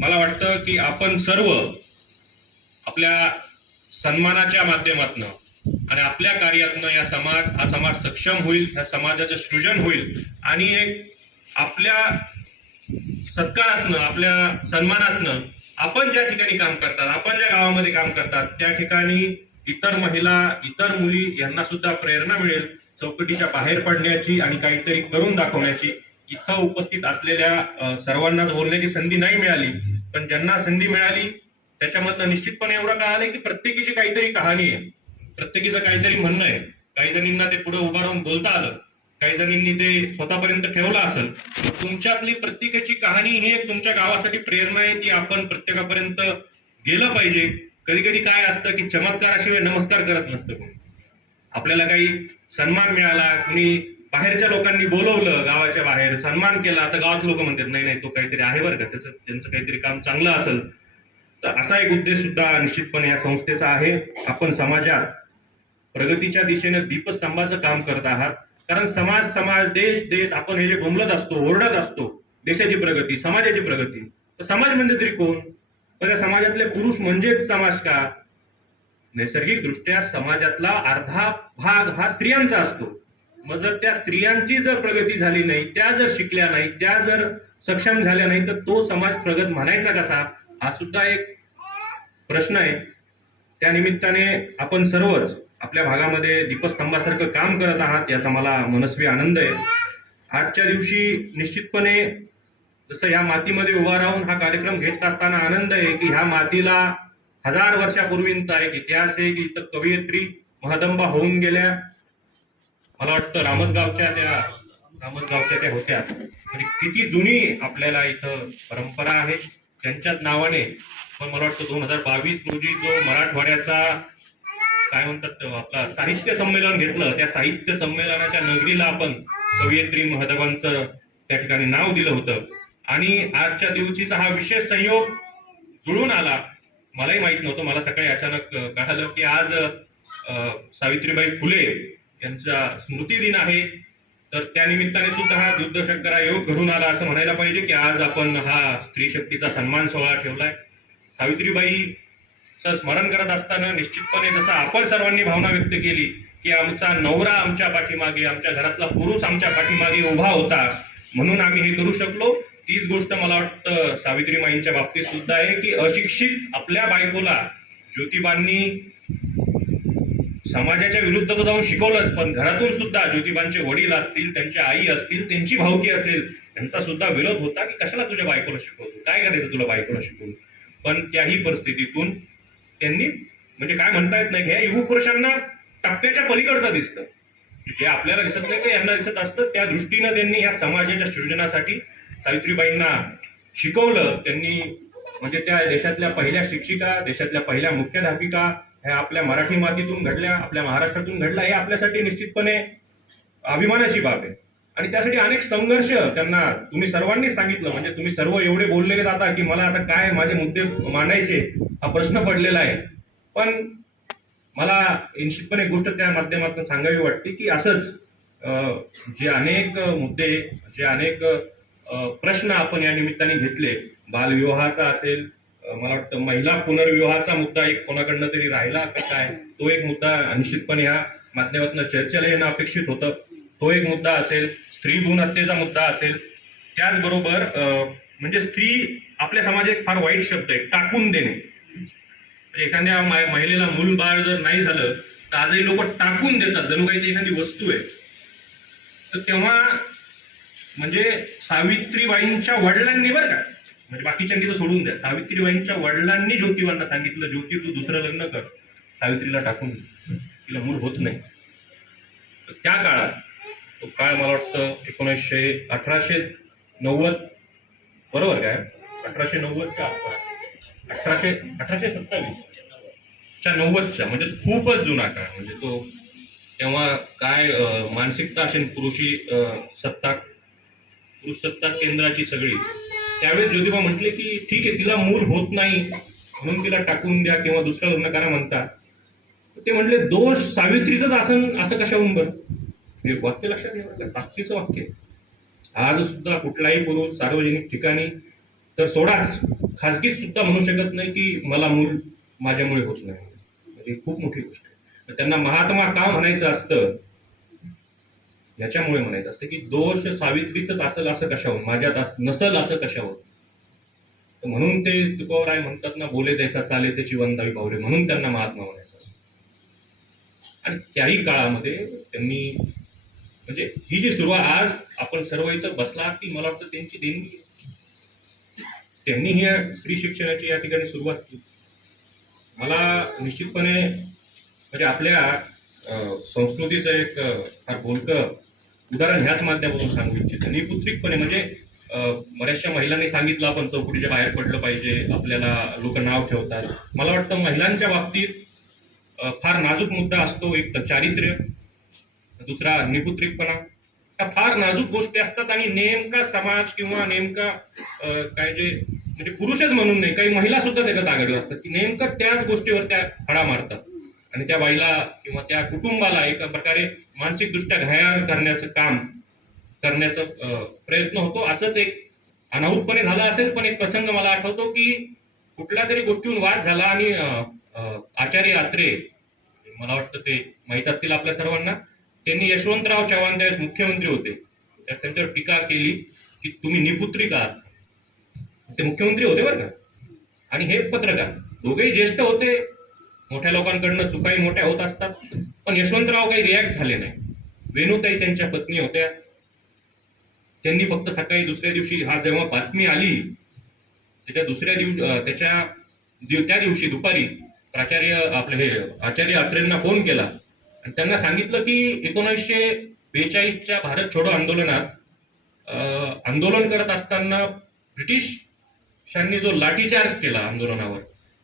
मला वाटतं की आपण सर्व आपल्या सन्मानाच्या माध्यमातून आणि आपल्या कार्यातनं हा समाज सक्षम होईल, या समाजाचं सृजन होईल आणि एक आपल्या सत्कारातनं, आपल्या सन्मानातनं आपण ज्या ठिकाणी काम करतात, आपण ज्या गावामध्ये काम करतात त्या ठिकाणी इतर महिला, इतर मुली यांना सुद्धा प्रेरणा मिळेल चौकटीच्या बाहेर पडण्याची आणि काहीतरी करून दाखवण्याची. इथं उपस्थित असलेल्या सर्वांनाच बोलण्याची संधी नाही मिळाली, पण ज्यांना संधी मिळाली त्याच्यामधनं निश्चितपणे एवढं कळालंय की प्रत्येकीची काहीतरी कहाणी आहे, प्रत्येकीचं काहीतरी म्हणणं आहे. काही जणींना ते पुढे उभा राहून बोलता आलं, काही जणींनी ते स्वतःपर्यंत ठेवलं असेल. तुमच्यातली प्रत्येकाची कहाणी ही एक तुमच्या गावासाठी प्रेरणा आहे, ती आपण प्रत्येकापर्यंत गेलं पाहिजे. कधी कधी काय असतं की चमत्काराशिवाय नमस्कार करत नसतं कोणी. आपल्याला काही सन्मान मिळाला, कुणी बाहेरच्या लोकांनी बोलवलं, गावाच्या बाहेर सन्मान केला, तर गावात लोक म्हणतात नाही नाही तो काहीतरी आहे बरं का, त्यांचं काहीतरी काम चांगलं असेल. तर असा एक उद्देश सुद्धा निश्चितपणे या संस्थेचा आहे. आपण समाजात प्रगतीच्या दिशेने दीपस्तंभाचं काम करत आहात. कारण समाज देश आपण हे जे बोंबलत असतो, ओरडत असतो देशाची प्रगती, समाजाची प्रगती, तर समाज म्हणजे तरी कोण? तर त्या समाजातले पुरुष म्हणजेच समाज का? नैसर्गिक दृष्ट्या समाजातला अर्धा भाग हा स्त्रियांचा असतो. मग जर त्या स्त्रियांची जर प्रगती झाली नाही, त्या जर शिकल्या नाही, त्या जर सक्षम झाल्या नाही, तर तो समाज प्रगत म्हणायचा कसा? हा सुद्धा एक प्रश्न आहे. त्या निमित्ताने आपण सर्वच आपल्या भागामध्ये दीपस्तंभासारखं काम करत आहात, याचा मला मनस्वी आनंद आहे. आजच्या दिवशी निश्चितपणे जसं ह्या मातीमध्ये उभा राहून हा कार्यक्रम घेत असताना आनंद आहे की ह्या मातीला 1000 वर्षापूर्वींचा एक इतिहास आहे की इथं कवयित्री महदंबा होऊन गेल्या. मला वाटतं रामसगावच्या त्या होत्या. म्हणजे किती जुनी आपल्याला इथं परंपरा आहे त्यांच्याच नावाने. पण मला वाटतं 2022 रोजी जो मराठवाड्याचा काय म्हणतात आपला साहित्य संमेलन घेतलं, त्या साहित्य संमेलनाच्या नगरीला आपण कवयित्री महदंबांचं त्या ठिकाणी नाव दिलं होतं. आणि आजच्या दिवशीचा हा विशेष संयोग जुळून आला. मलाही माहित नव्हतं. मला सकाळी अचानक कळालं की आज सावित्रीबाई फुले यांचा स्मृती दिन आहे. तर त्या निमित्ताने सुद्धा हा दुर्दशकरा योग घडून आला असं म्हणायला पाहिजे की आज आपण हा स्त्री शक्तीचा सन्मान सोहळा ठेवलाय. सावित्रीबाईचं स्मरण करत असताना निश्चितपणे जसं आपण सर्वांनी भावना व्यक्त केली की आमचा नवरा आमच्या पाठीमागे, आमच्या घरातला पुरुष आमच्या पाठीमागे उभा होता म्हणून आम्ही हे करू शकलो, तीच गोष्ट मला वाटतं सावित्रीबाईंच्या बाबतीत सुद्धा आहे की अशिक्षित आपल्या बायकोला ज्योतिबांनी समाजाच्या विरुद्ध तर जाऊन शिकवलंच, पण घरातून सुद्धा ज्योतिबांचे वडील असतील, त्यांच्या आई असतील, त्यांची भावकी असेल, त्यांचा सुद्धा विरोध होता की कशाला तुझ्या बायकोला शिकवतो, काय करायचं तुला बायकोला शिकवून. पण त्याही परिस्थितीतून त्यांनी म्हणजे काय म्हणता येत नाही, ह्या युगपुरुषांना टप्प्याच्या पलीकडचं दिसतं. जे आपल्याला दिसत नाही ते यांना दिसत असतं. त्या दृष्टीनं त्यांनी ह्या समाजाच्या सृजनासाठी सावित्रीबाईंना शिकवलं. त्यांनी म्हणजे त्या देशातल्या पहिल्या शिक्षिका, देशातल्या पहिल्या मुख्याध्यापिका ह्या आपल्या मराठी मातीतून घडल्या, आपल्या महाराष्ट्रातून घडल्या. हे आपल्यासाठी निश्चितपणे अभिमानाची बाब आहे. आणि त्यासाठी अनेक संघर्ष त्यांना तुम्ही सर्वांनी सांगितलं. म्हणजे तुम्ही सर्व एवढे बोललेले जाता की मला आता काय माझे मुद्दे मांडायचे हा प्रश्न पडलेला आहे. पण मला निश्चितपणे एक गोष्ट त्या माध्यमातून सांगावी वाटते की असंच जे अनेक मुद्दे, जे अनेक प्रश्न आपण या निमित्ताने घेतले, बालविवाहाचा असेल, मला वाटतं महिला पुनर्विवाहाचा मुद्दा एक कोणाकडनं तरी राहिला का काय, तो एक मुद्दा निश्चितपणे ह्या माध्यमातून चर्चेला येणं अपेक्षित होतं. तो एक मुद्दा असेल, स्त्री भ्रूण हत्येचा मुद्दा असेल. त्याचबरोबर म्हणजे स्त्री आपल्या समाजात फार वाईट शब्द आहे, टाकून देणे. एखाद्या महिलेला मूल बाळ जर नाही झालं तर आजही लोक टाकून देतात, जणू काही ती एखादी वस्तू आहे. तर तेव्हा म्हणजे सावित्रीबाईंच्या वडिलांनी बरं का, म्हणजे बाकीच्यांनी तर सोडून द्या, सावित्रीबाईंच्या वडिलांनी ज्योतिबांना सांगितलं, ज्योती तू दुसरं लग्न कर, सावित्रीला टाकून तिला मूल होत नाही. तर त्या काळात, तो काळ मला वाटतं 1890 बरोबर काय, 1890च्या 1827च्या 90च्या, म्हणजे खूपच जुना काळ. म्हणजे तो तेव्हा काय मानसिकता असेल पुरुष सत्ता केंद्राची सगळी. त्यावेळेस ज्योतिबा म्हटले की ठीक आहे तिला मूल होत नाही म्हणून तिला टाकून द्या किंवा दुसरं लग्न करा म्हणतात. ते म्हटले दोष सावित्रीचंच असं कशाहून बरं. हे वाक्य लक्षात घ्या, ताकदीचं वाक्य. आज सुद्धा कुठलाही पुरुष सार्वजनिक ठिकाणी तर सोडाच, खासगीत सुद्धा म्हणू शकत नाही की मला मूल माझ्यामुळे होत नाही. म्हणजे खूप मोठी गोष्ट आहे. त्यांना महात्मा का म्हणायचं असतं, याच्यामुळे म्हणायचं असतं की दोष सावित्रीतच असेल असं कशाहून, माझ्यात नसल असं कशाहून. म्हणून ते तुकोबराय म्हणतात ना, बोले तैसा चाले त्याची वंदावी पावरे, म्हणून त्यांना महात्मा म्हणायचं असतं. आणि त्याही काळामध्ये त्यांनी म्हणजे ही जी सुरुवात आज आपण सर्व इथं बसला ती मला वाटतं त्यांची देणगी. त्यांनी ही स्त्री शिक्षणाची या ठिकाणी सुरुवात केली. मला निश्चितपणे म्हणजे आपल्या संस्कृतीचं एक फार बोलकं उदाहरण ह्याच माध्यमातून सांगू इच्छितो. निपुत्रिकपणे म्हणजे बऱ्याचशा महिलांनी सांगितलं आपण चौकटीच्या बाहेर पडलं पाहिजे, आपल्याला लोक नाव ठेवतात. मला वाटतं महिलांच्या बाबतीत फार नाजूक मुद्दा असतो. एक तर चारित्र्य, दुसरा निपुत्रिकपणा. त्या फार नाजूक गोष्टी असतात आणि नेमका समाज किंवा नेमका काय जे म्हणजे पुरुषच म्हणून नाही, काही महिला सुद्धा त्याच्यात आघाडीवर असतात की नेमकं त्याच गोष्टीवर त्या फळा मारतात आणि त्या बाईला किंवा त्या कुटुंबाला एका प्रकारे मानसिकदृष्ट्या घायाळ करण्याचं काम करण्याचा प्रयत्न होतो. असंच एक अनाहूतपणे झाला असेल, पण एक प्रसंग मला आठवतो की कुठल्या तरी गोष्टीहून वाद झाला आणि आचार्य आत्रे, मला वाटतं ते माहित असतील आपल्या सर्वांना, त्यांनी यशवंतराव चव्हाण त्यावेळेस मुख्यमंत्री होते, त्यांच्यावर टीका केली की तुम्ही निपुत्रिक आहात. ते मुख्यमंत्री होते बरं का, आणि हे पत्रकार, दोघेही ज्येष्ठ होते. मोठ्या लोकांकडनं चुकाही मोठ्या होत असतात, पण यशवंतराव काही रिॲक्ट झाले नाही. वेणुताई त्यांच्या पत्नी होत्या, त्यांनी फक्त सकाळी दुसऱ्या दिवशी हा जेव्हा बातमी आली त्याच्या दुसऱ्या दिवशी त्याच्या त्या दिवशी दुपारी आचार्य अत्रेंना फोन केला आणि त्यांना सांगितलं की 1942च्या भारत छोडो आंदोलनात आंदोलन करत असताना ब्रिटिशांनी जो लाठीचार्ज केला आंदोलनावर,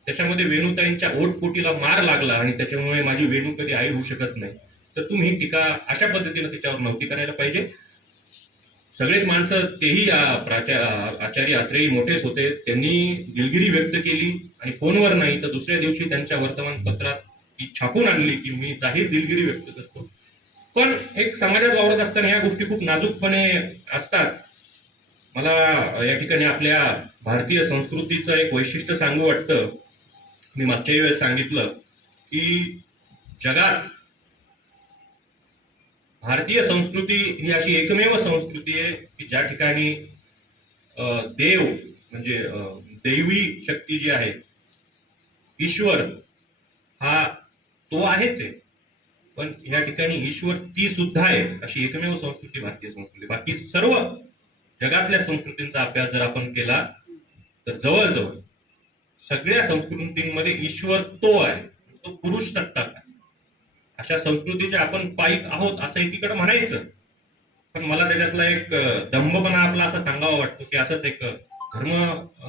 त्याच्यामध्ये वेणूताईंच्या ओटपोटीला मार लागला आणि त्याच्यामुळे माझी वेणू कधी आई होऊ शकत नाही. तर तुम्ही टीका अशा पद्धतीने तिच्यावर नव्हती करायला पाहिजे. सगळेच माणसं, तेही आचार्य अत्रेही मोठेच होते, त्यांनी दिलगिरी व्यक्त केली आणि फोनवर नाही तर दुसऱ्या दिवशी त्यांच्या वर्तमानपत्रात ती छापून आणली की मी जाहीर दिलगिरी व्यक्त करतो. पण एक समाजात वावरत असताना ह्या गोष्टी खूप नाजूकपणे असतात. मला या ठिकाणी आपल्या भारतीय संस्कृतीचं एक वैशिष्ट्य सांगू वाटतं. मी मागच्याही वेळेस सांगितलं की जगात भारतीय संस्कृती ही अशी एकमेव संस्कृती आहे की ज्या ठिकाणी देव म्हणजे दैवी शक्ती जी आहे, ईश्वर हा तो आहेच आहे, पण या ठिकाणी ईश्वर ती सुद्धा आहे, अशी एकमेव संस्कृती भारतीय संस्कृती. बाकी सर्व जगातल्या संस्कृतींचा अभ्यास जर आपण केला तर जवळजवळ सगळ्या संस्कृतींमध्ये ईश्वर तो आहे, तो पुरुष सत्ता आहे. अशा संस्कृतीचे आपण पायीक आहोत असं एकीकडे म्हणायचं, पण मला त्याच्यातला एक दंभपणा आपला असं सांगावा वाटतो की असंच एक धर्म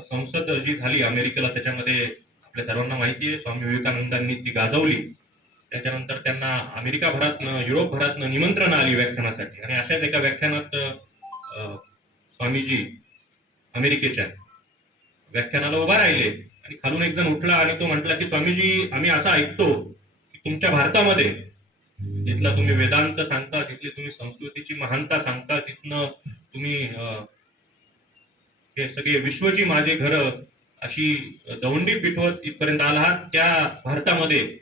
संसद जी झाली अमेरिकेला, त्याच्यामध्ये आपल्या सर्वांना माहिती आहे स्वामी विवेकानंदांनी ती गाजवली. त्याच्यानंतर त्यांना अमेरिका भरातनं, युरोप भरातनं निमंत्रण आली व्याख्यानासाठी आणि अशाच एका व्याख्यानात स्वामीजी अमेरिकेच्या व्याख्यानाला उभा राहिले आणि खालून एक जण उठला आणि तो म्हटला की स्वामीजी, आम्ही असं ऐकतो की तुमच्या भारतामध्ये जिथला तुम्ही वेदांत सांगता, तिथली तुम्ही संस्कृतीची महानता सांगता, तिथनं तुम्ही हे सगळे विश्वची माझे घर अशी दवंडी पिठवत इथपर्यंत आलात. त्या भारतामध्ये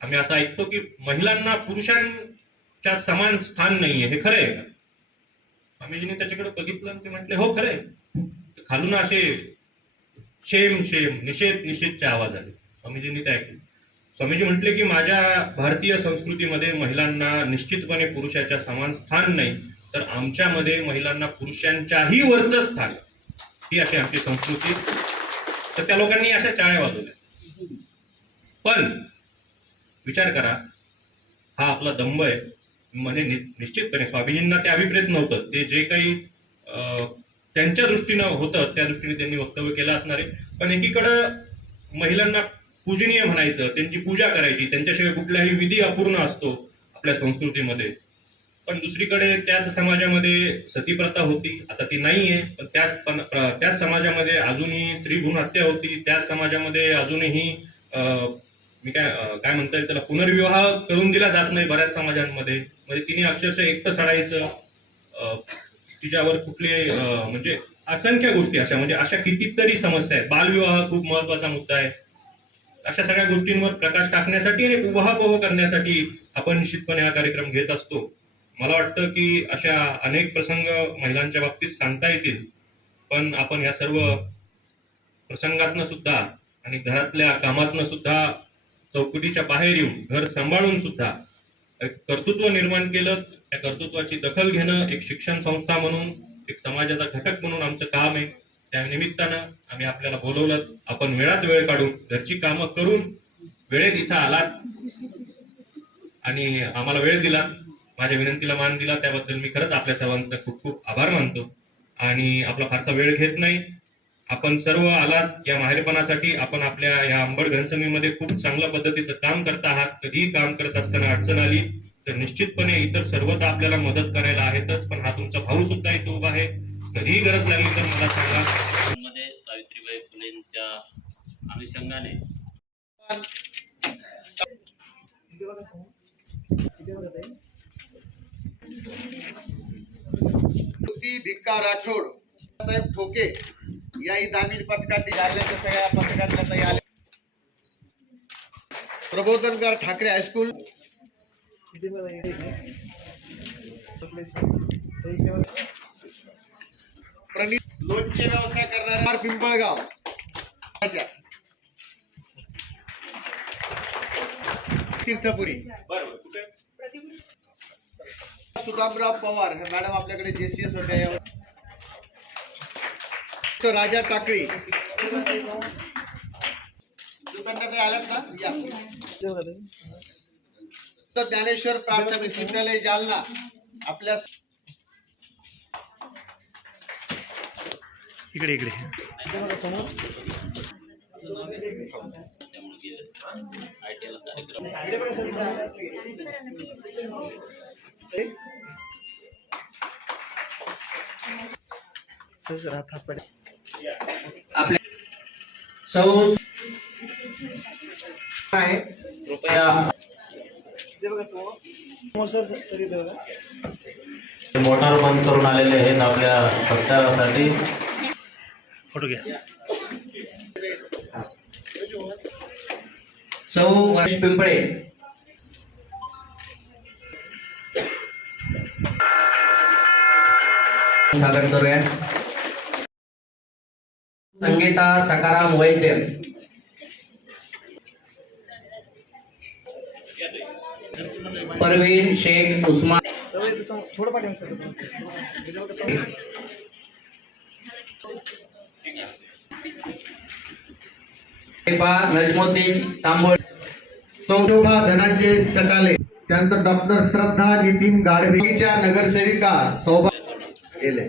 आम्ही असं ऐकतो की महिलांना पुरुषांच्या समान स्थान नाहीये, हे खरं आहे का? स्वामीजींनी त्याच्याकडे बघितलं आणि ते म्हटले हो खरंय. खालून असे शेम शेम निषेध निषेधचे आवाज आले. स्वामीजींनी ते ऐकले. स्वामीजी म्हटले की माझ्या भारतीय संस्कृतीमध्ये महिलांना निश्चितपणे पुरुषाच्या समान स्थान नाही, तर आमच्यामध्ये महिलांना पुरुषांच्याही वरचं स्थान, ही अशी आमची संस्कृती. तर त्या लोकांनी अशा टाळ्या वाजवल्या. पण विचार करा, हा आपला दंभ आहे. म्हणजे निश्चितपणे स्वामीजींना ते अभिप्रेत नव्हतं, ते जे काही त्यांच्या दृष्टीनं होतं त्या दृष्टीने त्यांनी वक्तव्य केलं असणार आहे. पण एकीकडं महिलांना पूजनीय म्हणायचं, त्यांची पूजा करायची, त्यांच्याशिवाय कुठलाही विधी अपूर्ण असतो आपल्या संस्कृतीमध्ये. पण दुसरीकडे त्याच समाजामध्ये सतीप्रथा होती, आता ती नाहीये, पण त्याच समाजामध्ये अजूनही स्त्री भ्रूण हत्या होती. त्याच समाजामध्ये अजूनही मी काय म्हणता येईल त्याला, पुनर्विवाह करून दिला जात नाही बऱ्याच समाजांमध्ये. म्हणजे तिने अक्षरशः एकटं सडायचं, तिच्यावर कुठले म्हणजे असंख्य गोष्टी अशा, म्हणजे अशा कितीतरी समस्या आहेत. बालविवाह खूप महत्वाचा मुद्दा आहे. अशा सगळ्या गोष्टींवर प्रकाश टाकण्यासाठी आणि उहापोह करण्यासाठी आपण निश्चितपणे हा कार्यक्रम घेत असतो. मला वाटतं की अशा अनेक प्रसंग महिलांच्या बाबतीत सांगता येतील, पण आपण या सर्व प्रसंगातनं सुद्धा आणि घरातल्या कामातनं सुद्धा चौकटीच्या बाहेर येऊन घर सांभाळून सुद्धा एक कर्तृत्व निर्माण केलं. त्या कर्तृत्वाची दखल घेणं एक शिक्षण संस्था म्हणून, एक समाजाचा घटक म्हणून आमचं काम आहे. त्या निमित्तानं आम्ही आपल्याला बोलवलं. आपण वेळात वेळ काढून घरची कामं करून वेळेत इथं आलात आणि आम्हाला वेळ दिला, माझ्या विनंतीला मान दिला, त्याबद्दल मी खरंच आपल्या सर्वांचा खूप खूप आभार मानतो. आणि आपला फारसा वेळ घेत नाही. आपण सर्व आलात या माहेरपणासाठी. आपण आपल्या या अंबड घनसंगीमध्ये खूप चांगल्या पद्धतीचं काम करत आहात. कधीही काम करत असताना अडचण आली तर निश्चितपणे इतर सर्व तर आपल्याला मदत करायला आहेतच, पण हा तुमचा भाऊ सुद्धा इथे उभा आहे. कधीही गरज लागली तर मला सांगा. मध्ये सावित्रीबाई फुलेंच्या अनुषंगाने भिक्का राठोड, साहेब ठोके याही दामिनी पथकातील आल्याच्या सगळ्या पथकातल्या ताई आल्या. प्रबोधनकार ठाकरे हायस्कूल, प्रणित लोणचे व्यवसाय करणारे पिंपळगाव, तीर्थपुरी, सुदामराव पवार हे मॅडम आपल्याकडे JCS होत्या. राजा टाकळी, पुष्पांकडे आल्यात ना या तर ज्ञानेश्वर प्राथमिक विद्यालय जालना आपल्या इकडे आपल्या सौ आहे कृपया मोटार बंद करून आलेले आहेत आपल्या सत्कारासाठी. फोटो घ्या. सौ वर्ष पिंपळे स्वागत करूया. संगीता सकाराम वैद्य परवीन शेख उस्मान नजमुद्दीन तांबोळ सौशोभा धनंजय सकाले त्यानंतर डॉक्टर श्रद्धा नितीन गाडवीच्या नगरसेविका सौभा गेले.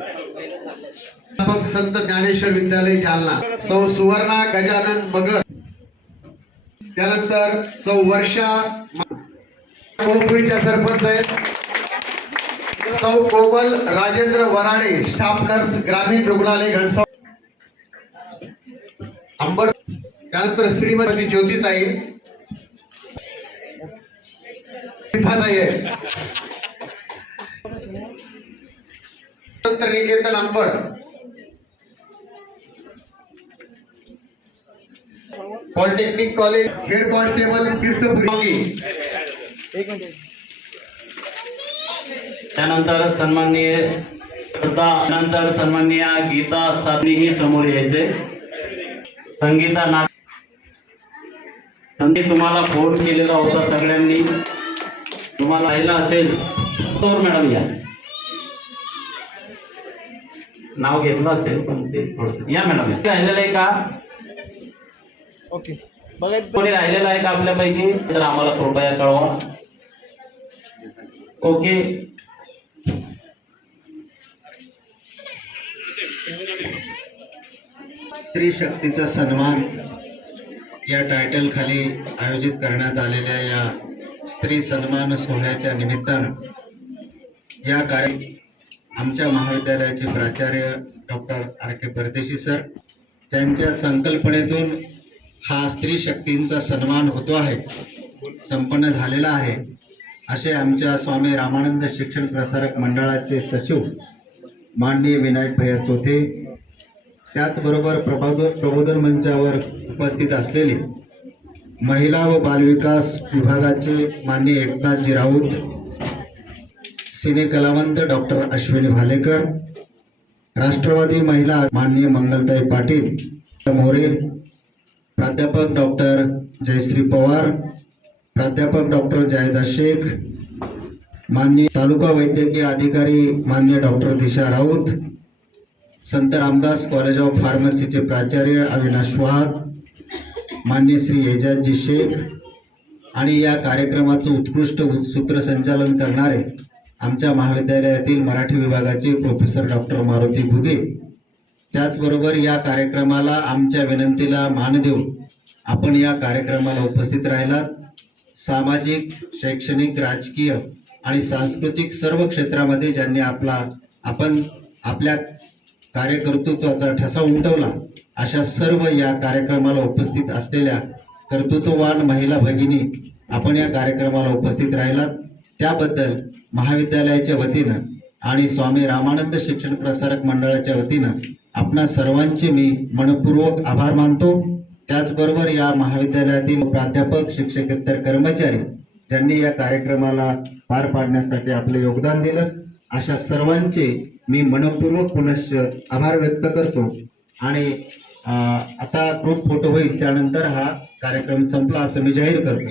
प्राध्यापक संत ज्ञानेश्वर विद्यालय जालना सौ सुवर्णा गजानन मगर त्यानंतर सौ वर्षा कोळपुरीच्या सरपंच आहेत. सौ कोमल राजेंद्र वराडे स्टाफ नर्स ग्रामीण रुग्णालय घनसाव अंबड. त्यानंतर Shrimati Jyotitai Niketan Ambad. Polytechnic college head constable Tirthpuri. त्यानंतर सन्माननीय गीता साधनीही समोर यायचे. संगीता नाग संधी तुम्हाला फोन केलेला होता सगळ्यांनी, तुम्हाला राहिला असेल तर मॅडम या नाव घेतलं असेल पण ते थोडस या मॅडम राहिलेलं आहे का? ओके कोणी राहिलेलं आहे का आपल्यापैकी तर आम्हाला कृपया कळवा. ओके स्त्री शक्तीचा सन्मान या टायटल खाली आयोजित करण्यात आलेल्या या स्त्री सन्मान सोहळ्याच्या निमित्तानं या कार्य आमच्या महाविद्यालयाचे प्राचार्य डॉक्टर आर के परदेशी सर त्यांच्या संकल्पनेतून हा स्त्री शक्तींचा सन्मान होतो आहे, संपन्न झालेला आहे असे आमच्या स्वामी रामानंद शिक्षण प्रसारक मंडळाचे सचिव माननीय विनायक भैया चोथे, त्याचबरोबर प्रबोधन मंचावर उपस्थित असलेले महिला व बालविकास विभागाचे माननीय एकनाथजी राऊत, सिने कलावंत डॉक्टर अश्विनी भालेकर, राष्ट्रवादी महिला माननीय मंगलताई पाटील मोरे, प्राध्यापक डॉक्टर जयश्री पवार, प्राध्यापक डॉक्टर जायदा शेख, माननीय तालुका वैद्यकीय अधिकारी माननीय doctor Disha Raut, Sant Ramdas college of फार्मसीचे प्राचार्य अविनाश वाघ, माननीय श्री एजाजजी शेख आणि या कार्यक्रमाचं उत्कृष्ट सूत्रसंचालन करणारे आमच्या महाविद्यालयातील मराठी विभागाचे प्रोफेसर डॉक्टर मारुती घुगे, त्याचबरोबर या कार्यक्रमाला आमच्या विनंतीला मान देऊन आपण या कार्यक्रमाला उपस्थित राहिलात. सामाजिक, शैक्षणिक, राजकीय आणि सांस्कृतिक सर्व क्षेत्रामध्ये ज्यांनी आपल्या कार्यकर्तृत्वाचा ठसा उमटवला अशा सर्व या कार्यक्रमाला उपस्थित असलेल्या कर्तृत्ववान महिला भगिनी आपण या कार्यक्रमाला उपस्थित राहिलात त्याबद्दल महाविद्यालयाच्या वतीनं आणि स्वामी रामानंद शिक्षण प्रसारक मंडळाच्या वतीनं आपणा सर्वांचे मी मनपूर्वक आभार मानतो. त्याचबरोबर या महाविद्यालयातील प्राध्यापक, शिक्षकेतर कर्मचारी ज्यांनी या कार्यक्रमाला पार पाडण्यासाठी आपले योगदान दिलं अशा सर्वांचे मी मनपूर्वक पुनश्च आभार व्यक्त करतो. आणि आता ग्रुप फोटो होईल त्यानंतर हा कार्यक्रम संपला असं मी जाहीर करतो.